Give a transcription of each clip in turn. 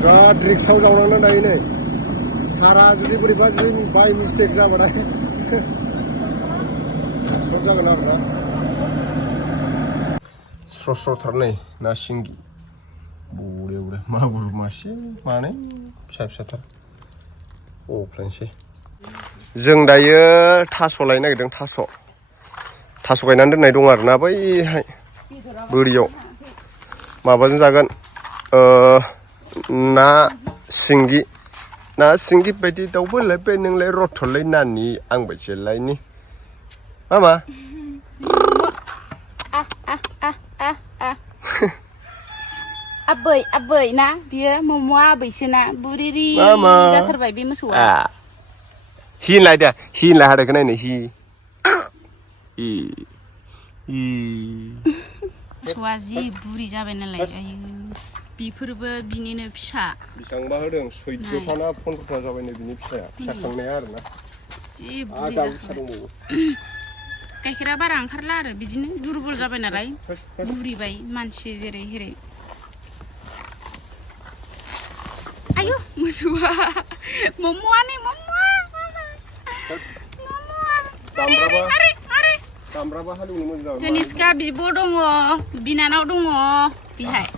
बिराद रिक्साव जावनांना दायो नै हारा जुदि बोरैबा जुदि बाय मिस्टेक जाबाथाय जागोन आरोना स्र' स्र'थार नै ना सिंगि बरे बरे मागुर मासे मानै फिसा फिसाथार अख्लायनोसै जों दायो थास' लायनो नागिरदों थास' गायनानै दोननाय दं आरोना बैहाय बोरियाव माबाजों जागोन ना सिंगि बायदि दाउबोलाय बे नोंलाय रथ'लै नानि आं बायदिलायनि मामा आबै ना बियो मम'आ आबैसोना बुरिरि जाथारबाय बे मोसौआ हिनलाय दे हिनलाय हादोंखौ नायनो मोसौआ जि बुरि जाबाय नालाय आयु बेफोरबो बिनिनो फिसा बेसेबांबा होदों 14था ना 15था जाबायनो बिनि फिसा खांनाया आरोना जि बुरि जाबाय गाइखेरा बारा ओंखारला आरो बिदिनो दुरबल जाबाय नालाय बुरिबाय मानसि जेरै हेरै आयु मोसौआ मम'आनो दामब्राबा हालेवनो मोजां जाबाय जोनिस्का बिब' दङ बिनानाव दङ बिहाय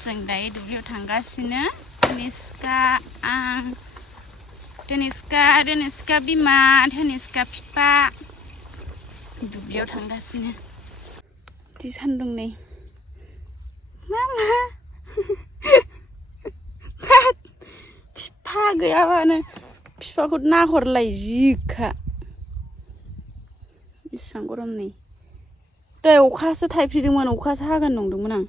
जों दायो दुब्लियाव थांगासिनो देनिस्का बिमा देनिस्का बिफा दुब्लियाव थांगासिनो जि सान्दुं नै मामा बिफा गैयाबानो बिफाखौ नाहरलाय जिखा बेसेबां गरम नै दै अखासो थाइफ्रिदोंमोन अखासो हागोन नंदोंमोन आं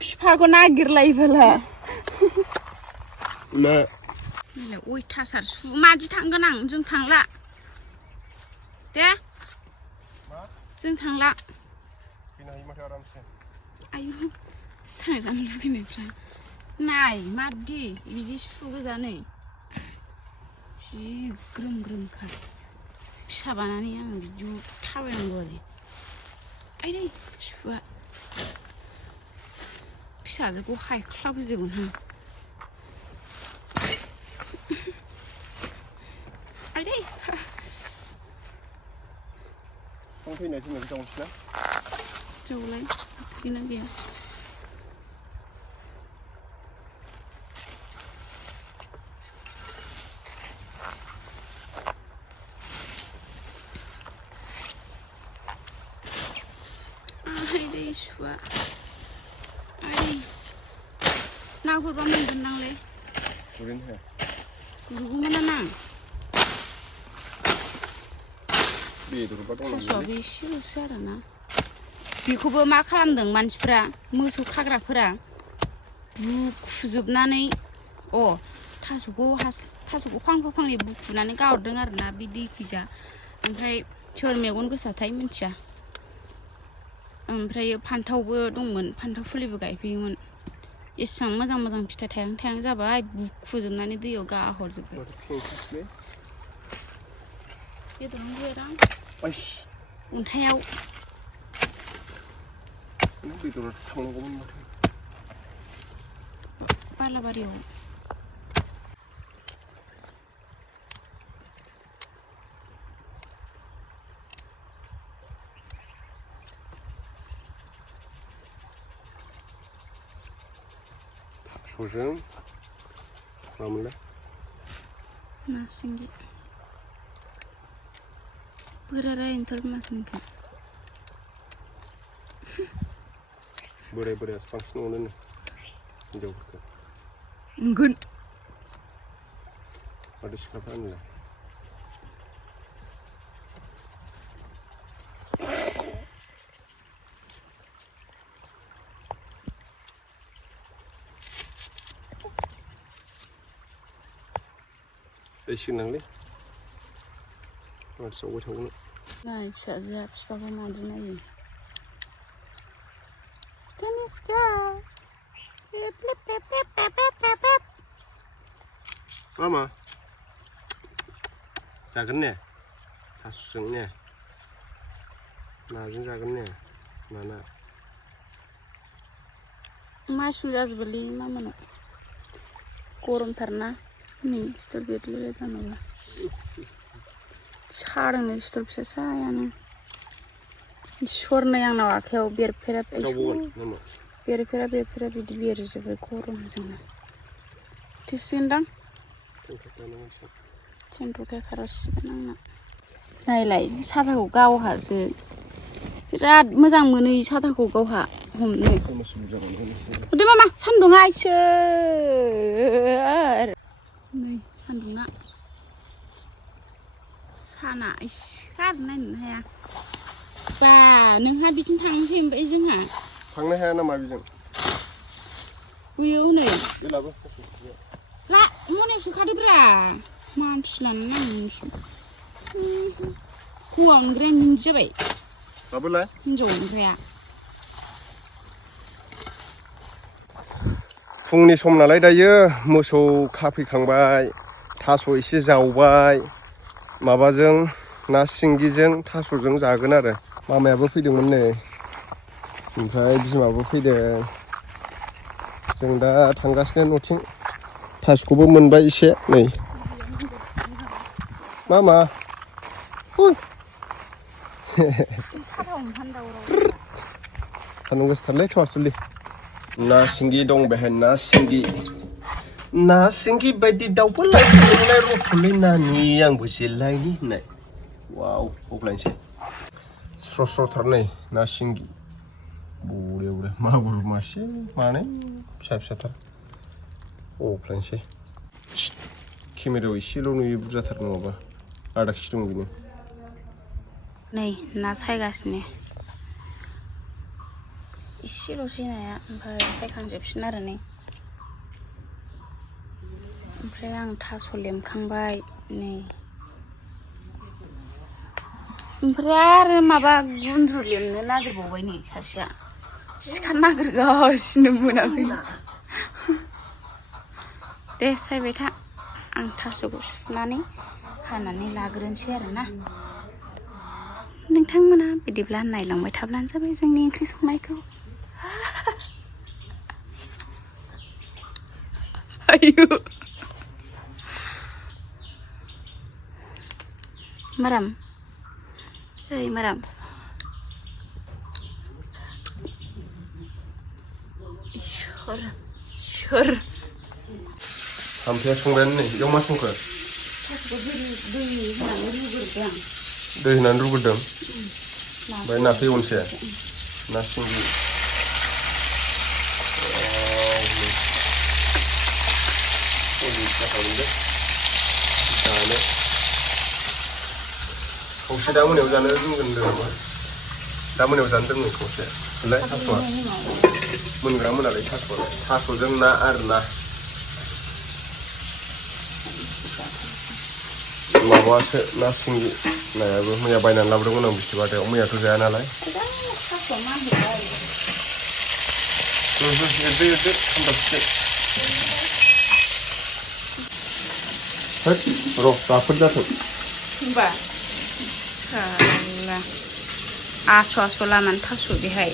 बिफाखौ नागिरलायोबोला अयथासार मादि थांगोन आं जों थांला दे जों थांला आयु थांजानो लुगैनायफ्रा नाय मादि बिदि सु गोजा नै जि ग्रोम ग्रोमखा फिसा बानानै आं बिदियाव थाबायनांगौ आरो आयदै सुआ फिसाजोखौ हायख्लाबजोबोहां आयदै फैनाय समाव जावनोसैना जावलाय गैना गैया सुआ ना गुरबा मोनगोन नांलै गुरगौमोन ना थास'आबो एसेल'सो आरोना बेखौबो मा खालामदों मानसिफ्रा मोसौ खाग्राफोरा बुखुजोबनानै थास'खौ फांनै बुखुनानै गाहरदों आरोना बे दैखैजा ओमफ्राय सोर मेगन गोसाथाय मिथिया ओमफ्राय फान्थावबो दंमोन फान्थाव फुलिबो गायफैयोमोन एसेबां मोजां फिथाइ थायां जाबाय बुखुजोबनानै दैयाव गाहरजोब्बाय बेदरावनो गैयादां अन्थायाव बालाबारियाव थास'जों मामोनलाय ना सिंगि बोरारायनोथ' माथो बोरायासो बांसिन अनो हिनजावफोरखौ मोनगोन माथो सिख्लाफ्रा होनलाय जायसिगोन नांलै माथो सावबाय थाबावनो नाय फिसाजोआ बिफाखौ मादि नायो तनिष्का Mama जागोन ने थास'जों ने नाजों जागोन ने नाना मासु जाजोबोलै मामानाव गरमथारना नै सिथर बेरलाय दानावला सादोंनो सिथर फिसा सायानो सरनै आंनाव आखायाव बेरफेरा बेरफेरा बिदि बेरजोब्बाय गरमजोंनो थोसिगोनदां थेन्थ'खाया खारसिगोन आंना नायलाय साथाखौ गावहासो बिराद मोजां मोनो साथाखौ गावहा हमनो दे मामा सान्दुङा इसोर नै सान्दुङा साना इसोर नायनो हाया बा नोंहा बिथिं थांनोसै ओमफ्राय जोंहा थांनो हाया नामा बिजों बैयाव नै ला मोनायाव सोखादोब्रा मानसि लानानै नांगौसो हौवा मोनग्राया बिदि जाबाय लाबोलाय हिनजाव मोनग्राया फुंनि सम नालाय दायो मोसौ खाफैखांबाय थास' एसे जावबाय माबाजों ना सिंगिजों थास'जों जागोन आरो मामायाबो फैदोंमोन नै ओमफ्राय बिमाबो फैदों जों दा थांगासिनो न'थिं थास'खौबो मोनबाय एसे नै मामा सान्दुं गोसाथारलै थ'आसुलि ना सिंगि दं बेहाय ना सिंगि बायदि दाउबो लायनाय रथ'लै नानि आंबो जेलायनि होननाय वाव अब्लायनोसै स्र' स्र'थार नै ना सिंगि बरे बरे मागुर मासे मानै फिसा फिसाथार अब्लायनोसै केमेरायाव एसेल' नुयो बुरजाथार नङाबा आधा केजि दं बेनो नै ना सायगासिनो इसेल'सै नाया ओमफ्राय सायखांजोबसिन आरो नै ओमफ्राय आं थास' लेमखांबाय नै ओमफ्राय आरो माबा गुन्द्रु लेमनो नागिरबावबाय नै सासेया सिखा नागिरगासिनो मोनाखै दे सायबाय था आं थास'खौ सुनानै हानानै लाग्रोनोसै आरोना नोंथांमोना बिदिब्ला नायलांबाय थाब्लानो जाबाय जोंनि ओंख्रि संनायखौ आयु माराम ओइ माराम इसोर सामफ्राया संबायानो नै बेयाव मा संखो थास'खौ दै होनानै रुग्रोदों दै होनानै रुग्रोदों ओमफ्राय नाखौ एवनोसै ना सिंगि जानो खावसे दा मोनायाव जानो रोंगोन नामा दा मोनायाव जानो रोङो खावसे ओमफ्राय थास'आ मोनग्रा मोनालाय थास'जों ना आरो ना माबासो ना सिंगि नायाबो मैया बायनानै लाबोदोंमोन आं बिस्थिबारआव मैयाथ' जाया नालाय र' राफोद जाथों होनबा साला आस' लामानि थास' बेहाय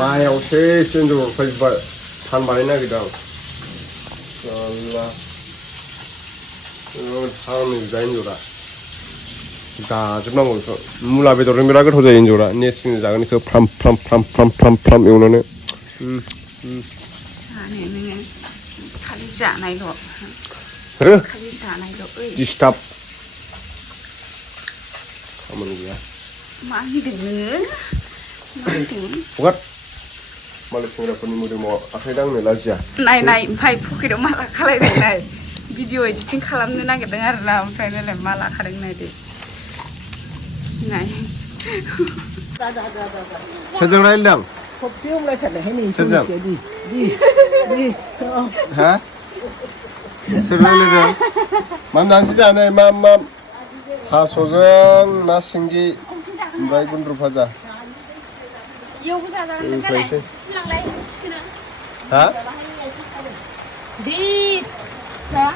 मायावसो एन्जर अरफायजोब्बाय फान बानायनो नागिरदों आं साला थांजोब्बाय एन्जरा जाजोबनांगौ बेखौ मुला बेदरजों बिराद गोथाव जायो एन्जरा नेरसिं जागोन बेखौ फ्राम एवनानै जानो नोङो खालि जानायल' डिस्टार्ब खामानि गैया मा होनदों नोङो मा होनदों हगार मालाय सेंग्राफोरनि मोदोमाव आखाइ दांनो लाजिया नाय ओमफ्राय पकेटाव माला खालायनाय भिडिअ एडिटिं खालामनो नागिरदों आरोना ओमफ्राय नायलाय मा लाखादों नायदो नाय सोरजों रायज्लायदों सोरजों हा सोर रायज्लायदों मा जानोसै जानो मा थास'जों ना सिंगि ओमफ्राय गुन्द्रु भाजा इयावबो जाजागोन दालाय सिलांलाय थिखोनो हा दे हा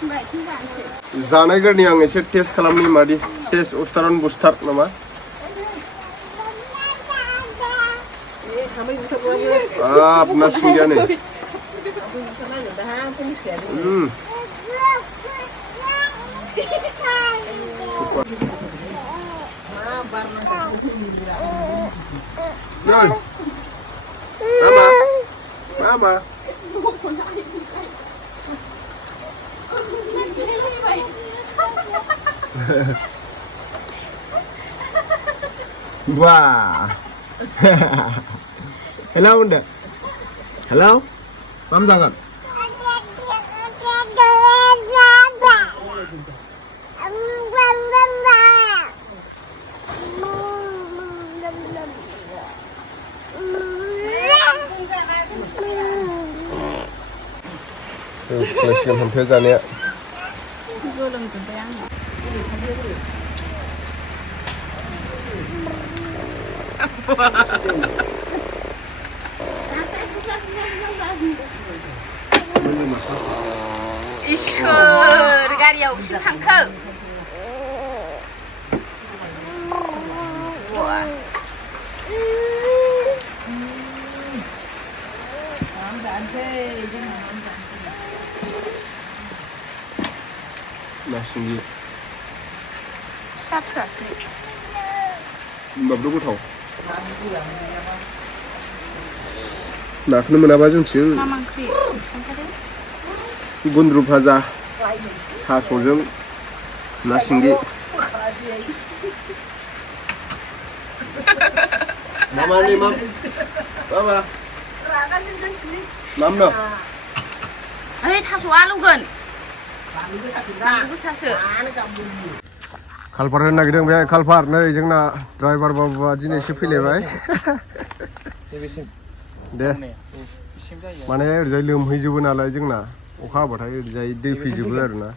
होमबा इथिं जानोसै जानायगोरनि आं एसे टेस्ट खालामनि मादि टेस्ट उस्तारन बुस्टार नामा ना सिंगियानो Mama, Mama. Wah. Hello, Unda. Hello. Mam jangan. Klasikan hampir जानाया गोलोमजोब्बाय आङो इसोर गारियाव अबेसिम थांखो Nasingi. फिसा फिसासो होमबाबो गोथाव नाखौनो मोनाबा जोंथिं मा मा ओंख्रि खोन्थादो गुन्द्रु भाजा थास'जों ना सिंगि Mama nih, Mam. Mama. Mam no. थास' आलौगोन गोसासो खालपार होनो नागिरदों बे खालपार नै जोंना ड्राइभार बाबुआ दिनै एसे फैलायबाय दे माने ओरैजाय लोमहैजोबो नालाय जोंना अखा हाबाथाय ओरैजाय दै फैजोबो आरोना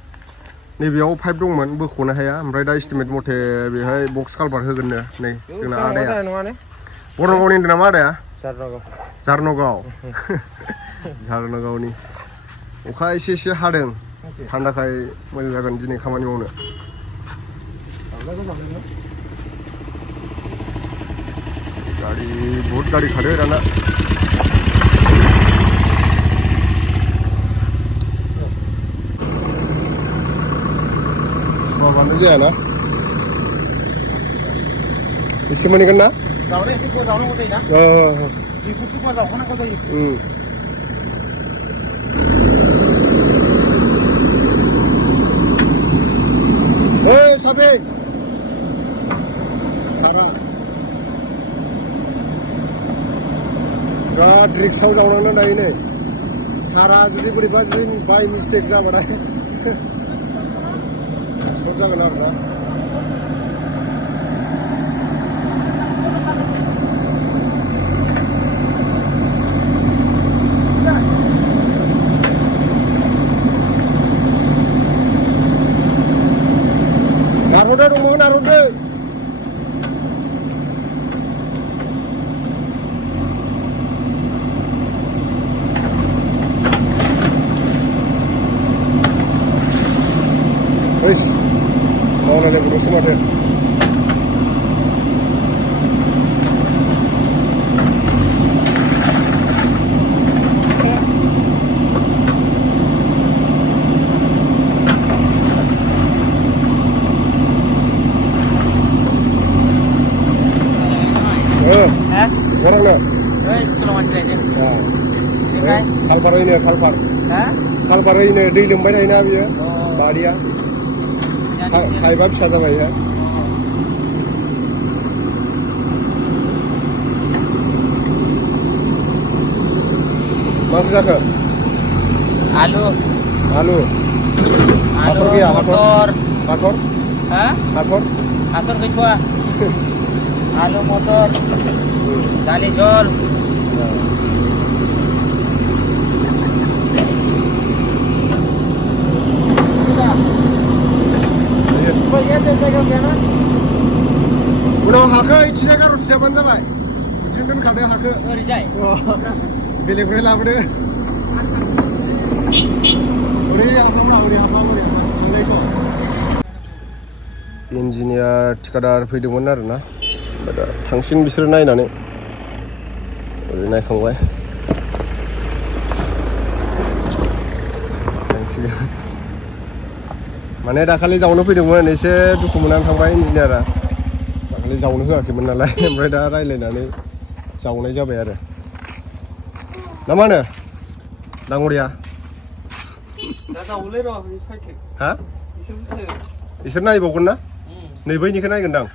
नैबेयाव पाइप दंमोन बोख'नो हाया ओमफ्राय दा एस्टिमेट मथे बेहाय बक्स कालपार होगोननो नै जोंना आदाया बरनगावनि होनदों नामा आदाया जारनगावनि अखा एसे एसे हादों थान्दाखाय मोजां जागोन दिनै खामानि मावनो गाड़ी बहुत गाड़ी खारो दाना माबानो जायाना एसे मोनहैगोन ना जावनो एसे गो जावनांगौ जायोना 2 फुटसो गो जावखानांगौ जायो Hey, Sabi. Tara. Biराद रिक्सायाव जावनांगौ दायो नै थारा जुदि बोरैबा जुदि बाय मिस्टेक जाबाथाय जागोन आरोना नारहरदो दंमोन नारहरदो Wis, mau nanya burung semua deh. Sekarang nak? Kalau macam ni. Kalpar ini, kalpar. Kalpar ini di lembah ini apa ya? Badia. Kaibab saja bayi ya. Mana jaga? Alu. Hakor kia? Hakor? Hakor kecua. Alu motor. Dali jol. उनाव हाखौ इथिंजाय गारहरफिनाबानो जाबाय बिथिं दोनखादो हाखौ बेलेगनिफ्राय लाबोदो ओरै हाखावना ओरै हाखाव ओरै थांजायोथ' engineer थिखादार फैदोंमोन आरोना दा थांसिन बिसोरो नायनानै ओरै नायखांबाय थांसिगोन माने दाखालि जावनो फैदोंमोन एसे दुखु मोननानै थांबाय इन्जिनियारा दाखालि जावनो होआखैमोन नालाय ओमफ्राय दा रायज्लायनानै जावनाय जाबाय आरो ना मा होनो दाङ'रिया हा इसोर नायबावगोन ना नै बैनिखौ नायगोनदां